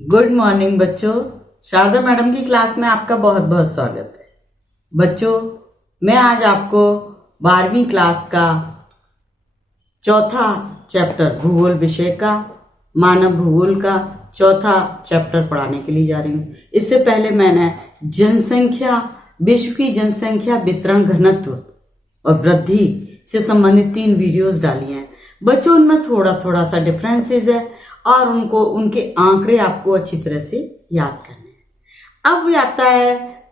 Good morning बच्चों। Sharda madam की class में आपका बहुत बहुत स्वागत है। बच्चों, मैं आज आपको 12वीं क्लास का चौथा चैप्टर भूगोल विषय का मानव भूगोल का चौथा चैप्टर पढ़ाने के लिए जा रही हूँ। इससे पहले मैंने विश्व की जनसंख्या वितरण घनत्व और वृद्धि से संबंधित 3 वीडियोस डाली हैं। बच्चों, उनमें थोड़ा थोड़ा सा डिफरेंसेस है और उनके आंकड़े आपको अच्छी तरह से याद करने हैं। अब आता है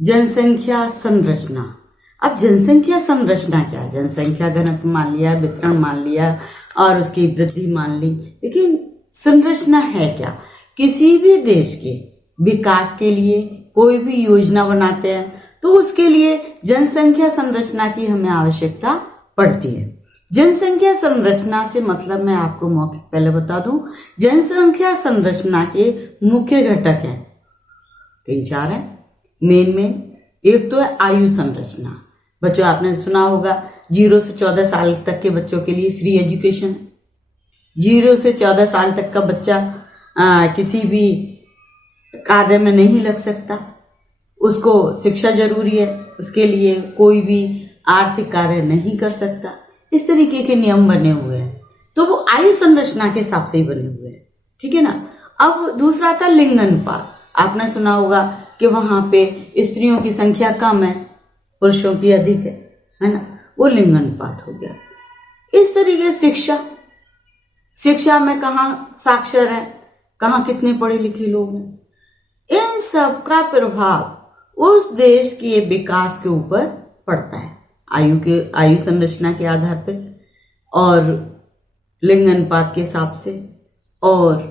जनसंख्या संरचना। अब जनसंख्या संरचना क्या है? जनसंख्या घनत्व मान लिया, वितरण मान लिया और उसकी वृद्धि मान ली, लेकिन संरचना है क्या? किसी भी देश के विकास के लिए कोई भी योजना बनाते हैं तो उसके लिए जनसंख्या संरचना की हमें आवश्यकता पड़ती है। जनसंख्या संरचना से मतलब मैं आपको मौखिक पहले बता दूं, जनसंख्या संरचना के मुख्य घटक हैं 3-4 है मेन। एक तो है आयु संरचना। बच्चों, आपने सुना होगा 0 से 14 साल तक के बच्चों के लिए फ्री एजुकेशन है। 0 से 14 साल तक का बच्चा किसी भी कार्य में नहीं लग सकता, उसको शिक्षा जरूरी है, उसके लिए कोई भी आर्थिक कार्य नहीं कर सकता। इस तरीके के नियम बने हुए हैं, तो वो आयु संरचना के हिसाब से ही बने हुए हैं, ठीक है ना। अब दूसरा था लिंग अनुपात। आपने सुना होगा कि वहां पे स्त्रियों की संख्या कम है, पुरुषों की अधिक है ना, वो लिंग अनुपात हो गया। इस तरीके शिक्षा में कहाँ साक्षर है, कहाँ कितने पढ़े लिखे लोग हैं, इन सब का प्रभाव उस देश के विकास के ऊपर पड़ता है आयु संरचना के आधार पे और लिंग अनुपात के हिसाब से और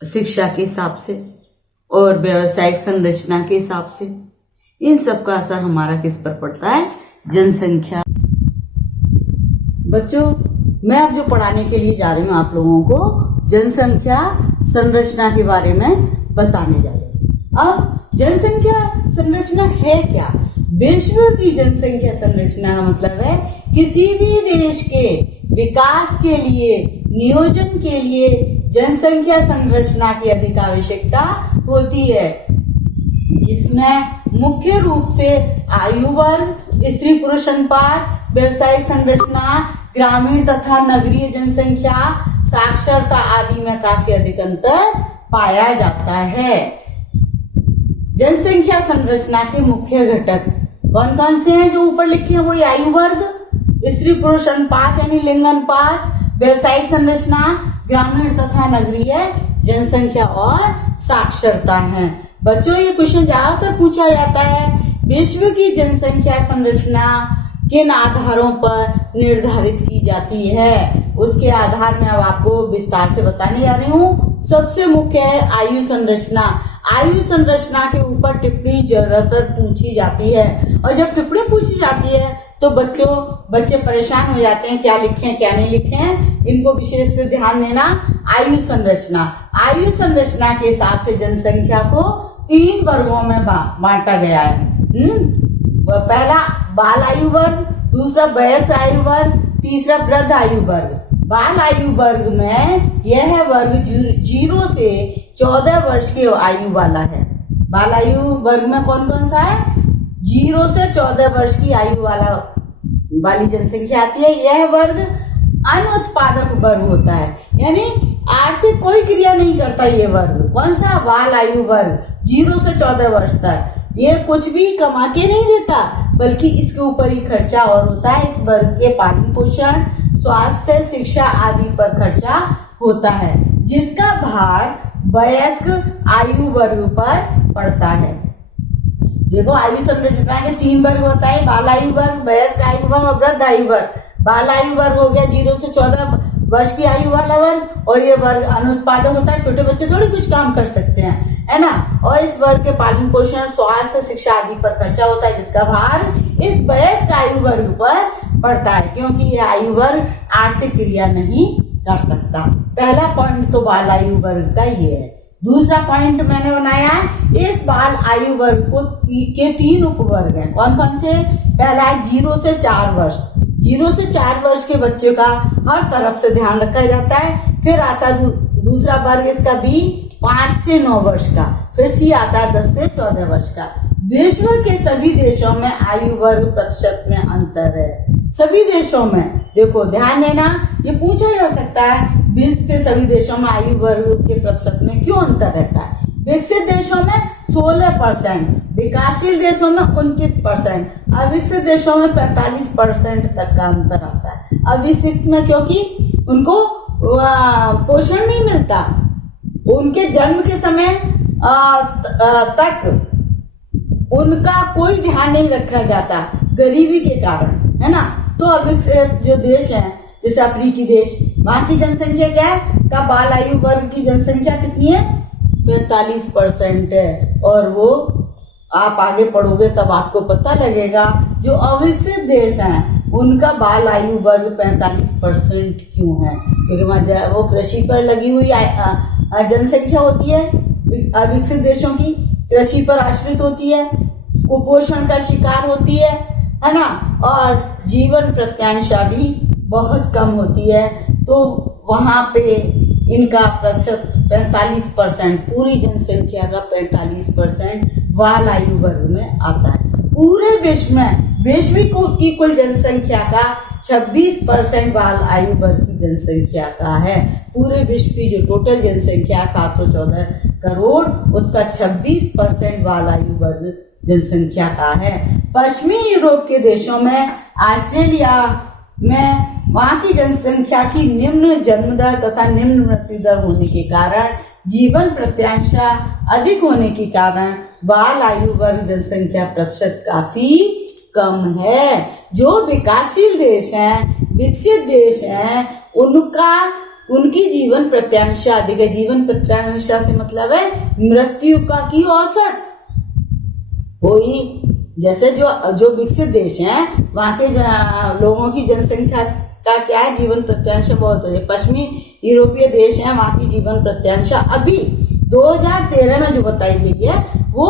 शिक्षा के हिसाब से और व्यावसायिक संरचना के हिसाब से। इन सब का असर हमारा किस पर पड़ता है? जनसंख्या। बच्चों, मैं अब जो पढ़ाने के लिए जा रही हूँ आप लोगों को जनसंख्या संरचना के बारे में बताने जा रही हूँ। अब जनसंख्या संरचना है क्या? विश्व की जनसंख्या संरचना का मतलब है किसी भी देश के विकास के लिए, नियोजन के लिए जनसंख्या संरचना की अधिक आवश्यकता होती है, जिसमें मुख्य रूप से आयु वर्ग, स्त्री पुरुष अनुपात, व्यवसायिक संरचना, ग्रामीण तथा नगरीय जनसंख्या, साक्षरता आदि में काफी अधिक अंतर पाया जाता है। जनसंख्या संरचना के मुख्य घटक कौन कौन से हैं जो ऊपर लिखे हैं? वही आयु वर्ग, स्त्री पुरुष अनुपात यानी लिंग अनुपात, व्यवसायिक संरचना, ग्रामीण तथा नगरीय जनसंख्या और साक्षरता है। बच्चों, ये क्वेश्चन ज्यादातर पूछा जाता है, विश्व की जनसंख्या संरचना किन आधारों पर निर्धारित की जाती है? उसके आधार में अब आपको विस्तार से बताने जा रही हूँ। सबसे मुख्य है आयु संरचना। आयु संरचना के ऊपर टिप्पणी ज्यादातर पूछी जाती है, और जब टिप्पणी पूछी जाती है तो बच्चे परेशान हो जाते हैं, क्या लिखें क्या नहीं लिखें। इनको विशेष से ध्यान देना। आयु संरचना के हिसाब से जनसंख्या को 3 वर्गों में बांटा गया है। पहला बाल आयु वर्ग, दूसरा वयस्क आयु वर्ग, तीसरा वृद्ध आयु वर्ग। बाल आयु वर्ग में यह वर्ग 0 से 14 वर्ष की आयु वाला है। बाल आयु वर्ग में कौन कौन सा है? 0 से 14 वर्ष की आयु वाली जनसंख्या आती है। यह वर्ग अनुत्पादक वर्ग होता है, यानी आर्थिक कोई क्रिया नहीं करता। ये वर्ग कौन सा? बाल आयु वर्ग 0 से 14 वर्ष तक। ये कुछ भी कमा के नहीं देता, बल्कि इसके ऊपर ही खर्चा और होता है। इस वर्ग के पालन पोषण, स्वास्थ्य, शिक्षा आदि पर खर्चा होता है, जिसका भार वयस्क आयु वर्ग पर पड़ता है। देखो, आयु संरचना के 3 वर्ग होता है, बाल आयु वर्ग, वयस्क आयु वर्ग और वृद्ध आयु वर्ग। बाल आयु वर्ग हो गया 0 से 14 वर्ष की आयु वाला वर्ग, और ये वर्ग अनुत्पादक होता है, छोटे बच्चे थोड़ी कुछ काम कर सकते हैं, है ना। और इस वर्ग के पालन पोषण, स्वास्थ्य, शिक्षा आदि पर खर्चा होता है, जिसका भार इस वयस्क आयु वर्ग पर पड़ता है, क्योंकि ये आयु वर्ग आर्थिक क्रिया नहीं कर सकता। पहला पॉइंट तो बाल आयु वर्ग का ये है। दूसरा पॉइंट मैंने बनाया है, इस बाल आयु वर्ग के 3 उपवर्ग हैं। कौन कौन से? पहला है 0 से 4 वर्ष। 0 से 4 वर्ष के बच्चे का हर तरफ से ध्यान रखा जाता है। फिर आता दूसरा वर्ग इसका बी 5 से 9 वर्ष का। फिर सी आता है 10 से 14 वर्ष का। विश्व के सभी देशों में आयु वर्ग प्रतिशत में अंतर है। सभी देशों में, देखो ध्यान देना, ये पूछा जा सकता है विश्व के सभी देशों में आयु वर्ग के प्रतिशत में क्यों अंतर रहता है। विकसित देशों में 16%, विकासशील देशों में 29%, अविकसित देशों में 45% तक का अंतर आता है। अविकसित में क्योंकि उनको पोषण नहीं मिलता, उनके जन्म के समय तक उनका कोई ध्यान नहीं रखा जाता गरीबी के कारण, है ना। तो अविकसित जो देश हैं जैसे अफ्रीकी देश, वहां की जनसंख्या क्या है, का बाल आयु वर्ग की जनसंख्या कितनी है, 45% है। और वो आप आगे पढ़ोगे तब आपको पता लगेगा जो अविकसित देश हैं उनका बाल आयु वर्ग 45% क्यों है, क्योंकि वहां वो कृषि पर लगी हुई जनसंख्या होती है। अविकसित देशों की कृषि पर आश्रित होती है, कुपोषण का शिकार होती है ना, और जीवन प्रत्याशा भी बहुत कम होती है। तो वहां पे इनका प्रतिशत 45%, पूरी जनसंख्या का 45% बाल आयु वर्ग में आता है। पूरे विश्व में वैश्विक की कुल जनसंख्या का 26% बाल आयु वर्ग की जनसंख्या का है। पूरे विश्व की जो टोटल जनसंख्या 714 करोड़, उसका 26% बाल आयु वर्ग जनसंख्या का है। पश्चिमी यूरोप के देशों में, ऑस्ट्रेलिया में, वहां की जनसंख्या की निम्न जन्म दर तथा निम्न मृत्यु दर होने के कारण, जीवन प्रत्याशा अधिक होने के कारण बाल आयु वर्ग जनसंख्या प्रतिशत काफी कम है। जो विकासशील देश हैं, विकसित देश हैं, उनकी जीवन प्रत्याशा अधिक है। जीवन प्रत्याशा से मतलब है मृत्यु का की औसत। कोई जैसे जो विकसित देश हैं वहां के लोगों की जनसंख्या का क्या है, जीवन प्रत्याशा बहुत है। पश्चिमी यूरोपीय देश हैं, वहां की जीवन प्रत्याशा अभी 2013 में जो बताई गई है वो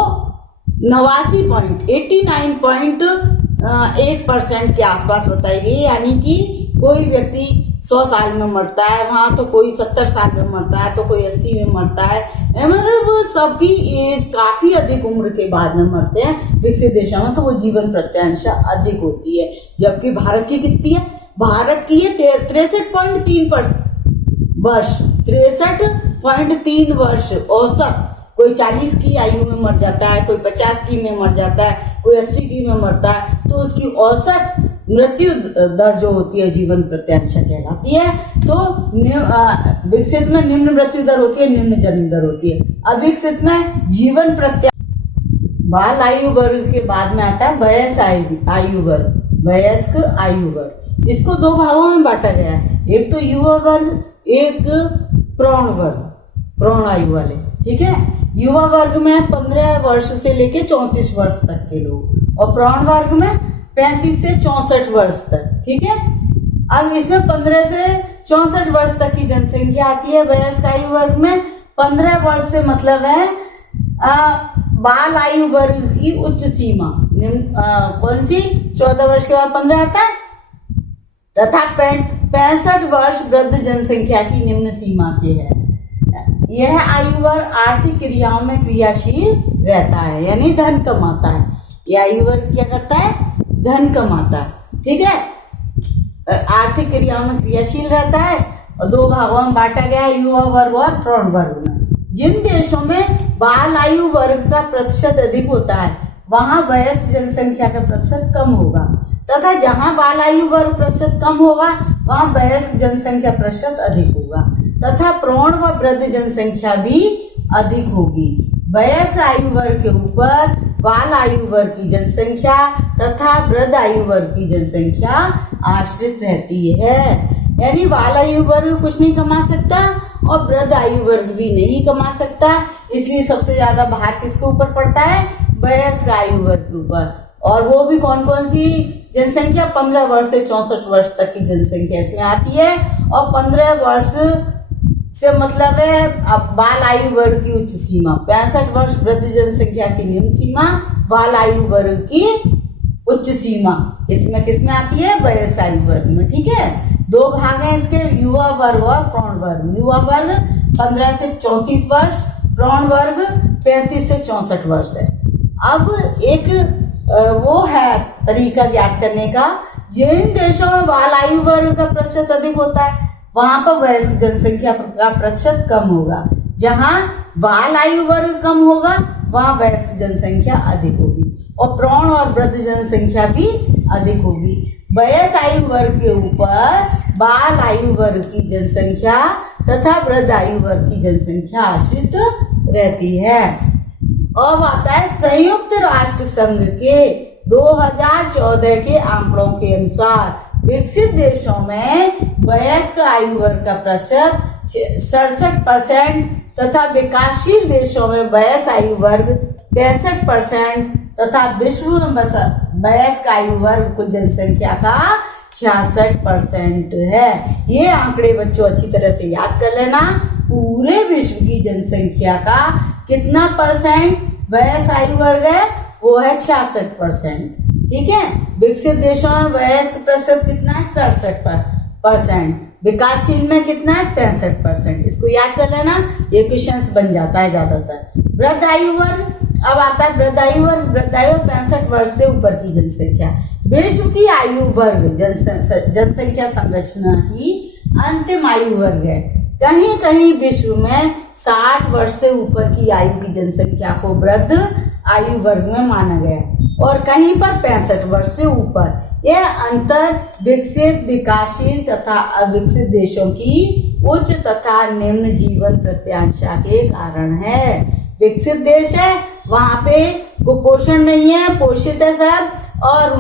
89.8% के आसपास बताई गई। यानी कि कोई व्यक्ति 100 साल में मरता है वहां, तो कोई 70 साल में मरता है, तो कोई 80 में मरता है। मतलब सबकी एज काफी अधिक उम्र के बाद में मरते हैं विकसित देशों में, तो वो जीवन प्रत्याशा अधिक होती है। जबकि भारत की कितनी है, भारत की है 63.3 वर्ष, 63.3 वर्ष औसत। कोई 40 की आयु में मर जाता है, कोई 50 की में मर जाता है, कोई 80 की में मरता है, तो उसकी औसत मृत्यु दर जो होती है जीवन प्रत्याशा कहलाती है। तो विकसित में निम्न मृत्यु दर होती है, निम्न जन्म दर होती है। अविकसित में जीवन प्रत्याशा। बाल आयु वर्ग के बाद में आता है वयस्क आयु वर्ग, वयस्क आयु वर्ग। इसको 2 भागों में बांटा गया है, एक तो युवा वर्ग, एक प्रौढ़ वर्ग, प्रौढ़ आयु वाले, ठीक है। युवा वर्ग में 15 वर्ष से लेके 34 वर्ष तक के लोग, और प्रौढ़ वर्ग में 35 से 64 वर्ष तक, ठीक है। अब इसमें 15 से 64 वर्ष तक की जनसंख्या आती है। वयस्क आयु वर्ग में 15 वर्ष से मतलब है बाल आयु वर्ग की उच्च सीमा कौन सी, 14 वर्ष के बाद 15 आता है, तथा 65 वर्ष वृद्ध जनसंख्या की निम्न सीमा से है। यह आयु वर्ग आर्थिक क्रियाओं में क्रियाशील रहता है, यानी धन कमाता है। यह आयु वर्ग क्या करता है, धन कमाता है, ठीक है। आर्थिक क्रियाओं में क्रियाशील रहता है। और 2 भागों में बांटा गया है, युवा वर्ग और प्रौढ़ वर्ग में। जिन देशों में बाल आयु वर्ग का प्रतिशत अधिक होता है वहां वयस्क जनसंख्या का प्रतिशत कम होगा, तथा जहां बाल आयु वर्ग प्रतिशत कम होगा वहां वयस्क जनसंख्या प्रतिशत अधिक होगा, तथा प्रौढ़ व वृद्ध जनसंख्या भी अधिक होगी। वयस्क आयु वर्ग के ऊपर बाल आयु वर्ग की जनसंख्या तथा वृद्ध आयु वर्ग की जनसंख्या आश्रित रहती है। यानी बाल आयु वर्ग कुछ नहीं कमा सकता और वृद्ध आयु वर्ग भी नहीं कमा सकता, इसलिए सबसे ज्यादा भार किसके ऊपर पड़ता है, वयस्क आयु वर्ग के ऊपर। और वो भी कौन कौन सी जनसंख्या, 15 वर्ष से 64 वर्ष तक की जनसंख्या इसमें आती है। और 15 वर्ष से मतलब है अब बाल आयु वर्ग की उच्च सीमा, 65 वर्ष वृद्ध जनसंख्या की निम्न सीमा, बाल आयु वर्ग की उच्च सीमा इसमें किसमें आती है, वयस्क आयु वर्ग में, ठीक है। 2 भाग हैं इसके, युवा वर्ग और प्रौढ़ वर्ग। युवा वर्ग 15 से 34 वर्ष, प्रौढ़ वर्ग 35 से 64 वर्ष है। अब एक वो है तरीका ज्ञात करने का, जिन देशों में बाल आयु वर्ग का प्रतिशत अधिक होता है वहां पर वयस्क जनसंख्या का प्रतिशत कम होगा। जहां बाल आयु वर्ग कम होगा वहां वयस्क जनसंख्या अधिक होगी और प्रौढ़ और वृद्ध जनसंख्या भी अधिक होगी। वयस्क आयु वर्ग के ऊपर बाल आयु वर्ग की जनसंख्या तथा वृद्ध आयु वर्ग की जनसंख्या आश्रित रहती है। अब आता है संयुक्त राष्ट्र संघ के 2014 के आंकड़ों के अनुसार विकसित देशों में वयस्क आयु वर्ग का प्रतिशत 67% तथा विकासशील देशों में वयस्क आयु वर्ग 65% तथा विश्व में वयस्क आयु वर्ग कुल जनसंख्या का 66% है। ये आंकड़े बच्चों अच्छी तरह से याद कर लेना। पूरे विश्व की जनसंख्या का कितना परसेंट वयस्क आयु वर्ग है? वो है 66%। ठीक है, विकसित देशों में वयस्क प्रतिशत कितना है? 67%। विकासशील में कितना है? 65%। इसको याद कर लेना, ये क्वेश्चंस बन जाता है ज्यादातर। वृद्ध आयु वर्ग, अब आता है वृद्ध आयु वर्ग। वृद्ध आयु 65 वर्ष से ऊपर की जनसंख्या। विश्व की आयु वर्ग जनसंख्या संरचना की अंतिम आयु वर्ग है। कहीं कहीं विश्व में 60 वर्ष से ऊपर की आयु की जनसंख्या को वृद्ध आयु वर्ग में माना गया और कहीं पर 65 वर्ष से ऊपर। यह अंतर विकसित, विकासशील तथा अविकसित देशों की उच्च तथा निम्न जीवन प्रत्याशा के कारण है। विकसित देश है वहां पे कुपोषण नहीं है, पोषित है सब, और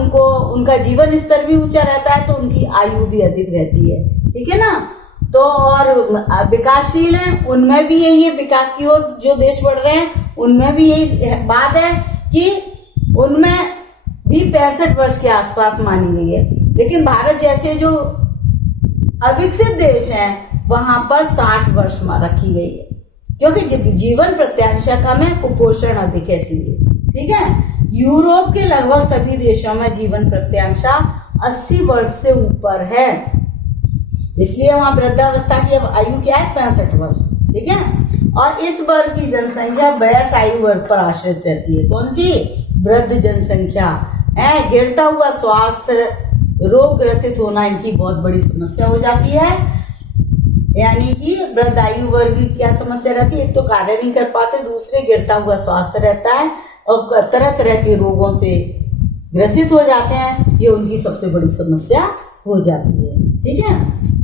उनका जीवन स्तर भी ऊंचा रहता है तो उनकी आयु भी अधिक रहती है। ठीक है ना। तो और विकासशील है उनमें भी यही है, विकास की ओर जो देश बढ़ रहे हैं उनमें भी यही बात है कि उनमें भी 65 वर्ष के आसपास मानी गई है। लेकिन भारत जैसे जो अविकसित देश हैं वहां पर 60 वर्ष रखी गई है क्योंकि जीवन प्रत्याशा कम है, कुपोषण अधिक है इसीलिए। ठीक है। यूरोप के लगभग सभी देशों में जीवन प्रत्याशा 80 वर्ष से ऊपर है, इसलिए वहां वृद्धावस्था की अब आयु क्या है? 65 वर्ष। ठीक है। और इस वर्ग की जनसंख्या वयस्क आयु वर्ग पर आश्रित रहती है। कौन सी? वृद्ध जनसंख्या है। गिरता हुआ स्वास्थ्य, रोग ग्रसित होना इनकी बहुत बड़ी समस्या हो जाती है। यानी कि वृद्ध आयु वर्ग की क्या समस्या रहती है? एक तो कार्य नहीं कर पाते, दूसरे गिरता हुआ स्वास्थ्य रहता है और तरह तरह के रोगों से ग्रसित हो जाते हैं। ये उनकी सबसे बड़ी समस्या हो जाती है। ठीक है।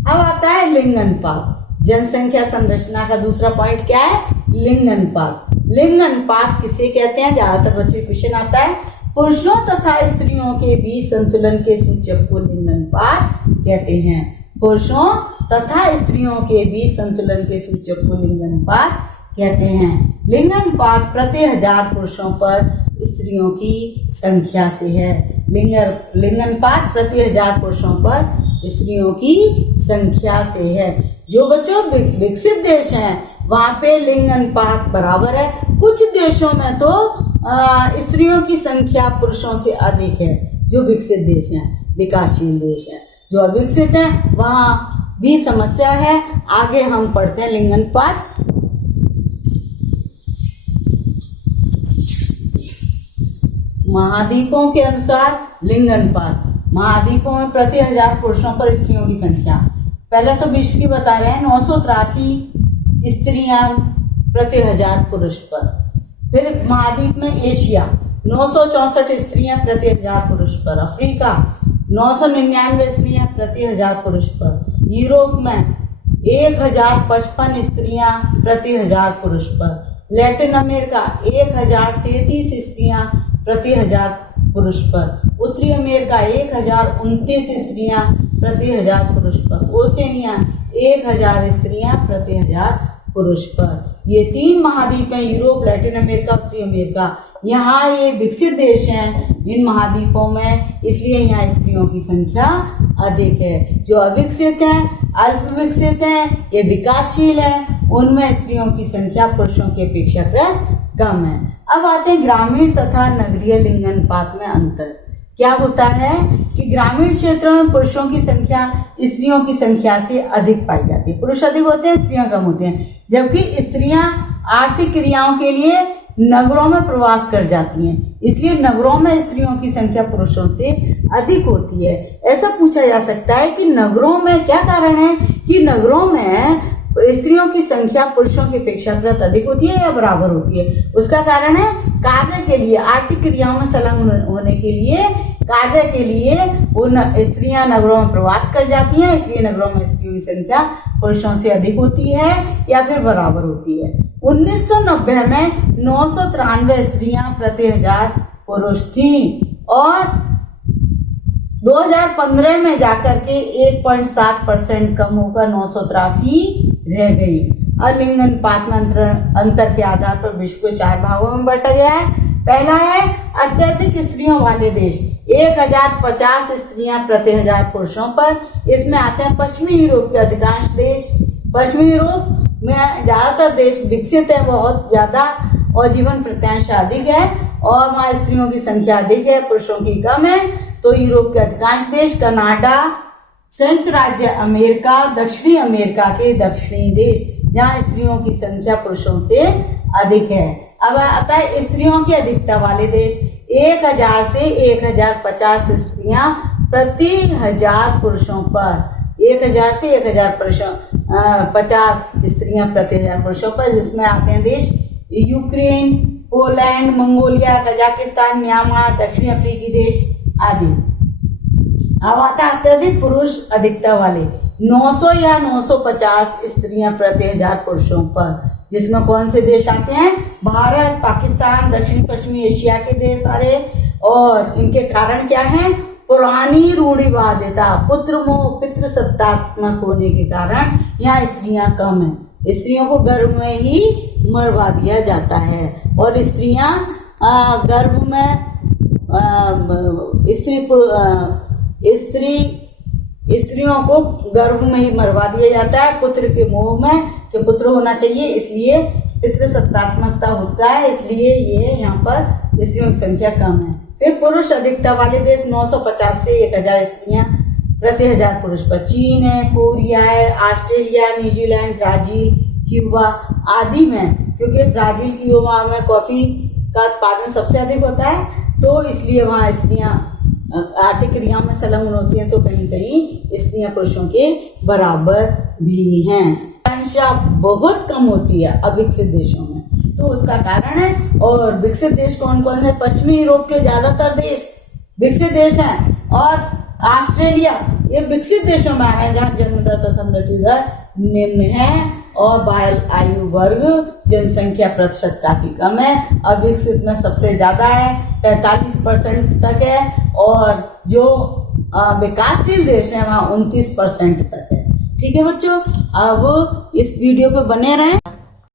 अब आता है लिंग अनुपात। जनसंख्या संरचना का दूसरा पॉइंट क्या है? लिंग अनुपात। लिंग अनुपात किसे कहते हैं? ज्यादातर बच्चों क्वेश्चन आता है। पुरुषों तथा स्त्रियों के बीच संतुलन के सूचक को लिंग अनुपात कहते हैं। पुरुषों तथा स्त्रियों के बीच संतुलन के सूचक को लिंग अनुपात कहते हैं। लिंग अनुपात प्रति 1000 पुरुषों पर स्त्रियों की संख्या से है। लिंग अनुपात प्रति 1000 पुरुषों पर स्त्रियों की संख्या से है। जो बच्चों विकसित देश हैं वहां पे लिंग अनुपात बराबर है। कुछ देशों में तो स्त्रियों की संख्या पुरुषों से अधिक है, जो विकसित देश हैं, विकासशील देश हैं। जो अविकसित है वहां भी समस्या है। आगे हम पढ़ते हैं लिंग अनुपात। महाद्वीपों के अनुसार लिंग अनुपात। महाद्वीपों में प्रति 1000 पुरुषों पर स्त्रियों की संख्या। पहले तो विश्व की बता रहे हैं, 983 स्त्रियां प्रति 1000 पुरुष पर। फिर महाद्वीप में एशिया 964 स्त्रियां प्रति 1000 पुरुष पर। अफ्रीका 999 स्त्रियां प्रति 1000 पुरुष पर। यूरोप में 1055 स्त्रियां प्रति 1000 पुरुष पर। लैटिन अमेरिका 1033 स्त्रियां प्रति 1000 पुरुष पर। उत्तरी अमेरिका 1029 स्त्रियां प्रति 1000 पुरुष पर। ओसेनिया 1000 स्त्रियां प्रति 1000 पुरुष पर। ये 3 महाद्वीप हैं, यूरोप, लैटिन अमेरिका, उत्तरी अमेरिका। यहाँ ये विकसित देश हैं इन महाद्वीपों में, इसलिए यहाँ स्त्रियों की संख्या अधिक है। जो अविकसित हैं, अल्प विकसित हैं, ये विकासशील हैं, उनमें स्त्रियों की संख्या पुरुषों की अपेक्षाकृत कम है। अब आते हैं ग्रामीण तथा नगरीय लिंग अनुपात में अंतर। क्या होता है कि ग्रामीण क्षेत्रों में पुरुषों की संख्या स्त्रियों की संख्या से अधिक पाई जाती है। पुरुष अधिक होते हैं, स्त्रियां कम होती हैं, जबकि स्त्रियां आर्थिक क्रियाओं के लिए नगरों में प्रवास कर जाती हैं, इसलिए नगरों में स्त्रियों की संख्या पुरुषों से अधिक होती है। ऐसा पूछा जा सकता है कि नगरों में क्या कारण है कि नगरों में स्त्रियों की संख्या पुरुषों की अपेक्षाकृत अधिक होती है या बराबर होती है। उसका कारण है कार्य के लिए, आर्थिक क्रियाओं में संलग्न होने के लिए, कार्य के लिए वो स्त्रियां नगरों में प्रवास कर जाती हैं, इसलिए नगरों में स्त्रियों की संख्या पुरुषों से अधिक होती है या फिर बराबर होती है। 1990 में 993 स्त्रियां प्रति 1000 पुरुष थीं और 2015 में जाकर के 1.7% कम होकर 983 रह गई। अलिंग अनुपात में अंतर के आधार पर विश्व को 4 भागों में बांटा गया है। पहला है अत्यधिक स्त्रियों वाले देश, 1050 स्त्रियां प्रति 1000 पुरुषों पर। इसमें आते हैं पश्चिमी यूरोप के अधिकांश देश। पश्चिमी यूरोप में ज्यादातर देश विकसित है बहुत ज्यादा और जीवन प्रत्याशा अधिक है और वहां स्त्रियों की संख्या अधिक है, पुरुषों की कम है। तो यूरोप के अधिकांश देश, कनाडा, संयुक्त राज्य अमेरिका, दक्षिणी अमेरिका के दक्षिणी देश जहां स्त्रियों की संख्या पुरुषों से अधिक है। अब आता है स्त्रियों की अधिकता वाले देश, 1000 से 1050 स्त्रियां प्रति 1000 पुरुषों पर। 1000 से 1050 स्त्रियां प्रति 1000 पुरुषों पर, जिसमें आते हैं देश Ukraine, Poland, Mongolia, Kazakhstan, Myanmar, दक्षिणी अफ्रीकी देश आदि। अब आता है अत्यधिक पुरुष अधिकता वाले, 900 या 950 स्त्रियां प्रति 1000 पुरुषों पर, जिसमें कौन से देश आते हैं? भारत, पाकिस्तान, दक्षिणी पश्चिमी एशिया के देश सारे। और इनके कारण क्या है? पुरानी रूढ़िवादिता, पुत्र मोह, पितृसत्तात्मक होने के कारण यहाँ स्त्रियां कम है। स्त्रियों को गर्भ में ही मरवा दिया जाता है और स्त्रियां गर्भ में स्त्रियों को गर्भ में ही मरवा दिया जाता है पुत्र के मोह में कि पुत्र होना चाहिए, इसलिए पितृसत्तात्मकता होता है, इसलिए ये यहाँ पर स्त्रियों की संख्या कम है। फिर पुरुष अधिकता वाले देश, 950 से 1000 स्त्रियां प्रति 1000 पुरुष पर। चीन है, कोरिया है, ऑस्ट्रेलिया, न्यूजीलैंड, ब्राजील, क्यूबा आदि में, क्योंकि ब्राजील क्यूबा में कॉफी का उत्पादन सबसे अधिक होता है, तो इसलिए वहां स्त्रियां आर्थिक क्रियाओं में संलग्न होती हैं, तो कहीं कहीं स्त्रियां पुरुषों के बराबर भी हैं। संख्या बहुत कम होती है अविकसित देशों में, तो उसका कारण है। और विकसित देश कौन कौन है? पश्चिमी यूरोप के ज्यादातर देश विकसित देश हैं और ऑस्ट्रेलिया, ये विकसित देशों में है जहाँ जन्म दर तथा मृत्यु दर निम्न है और बाल आयु वर्ग जनसंख्या प्रतिशत काफी कम है। अविकसित में सबसे ज्यादा है, 45% तक है, और जो विकासशील देश है वहाँ 29% तक है। ठीक है बच्चों, अब इस वीडियो पे बने रहें।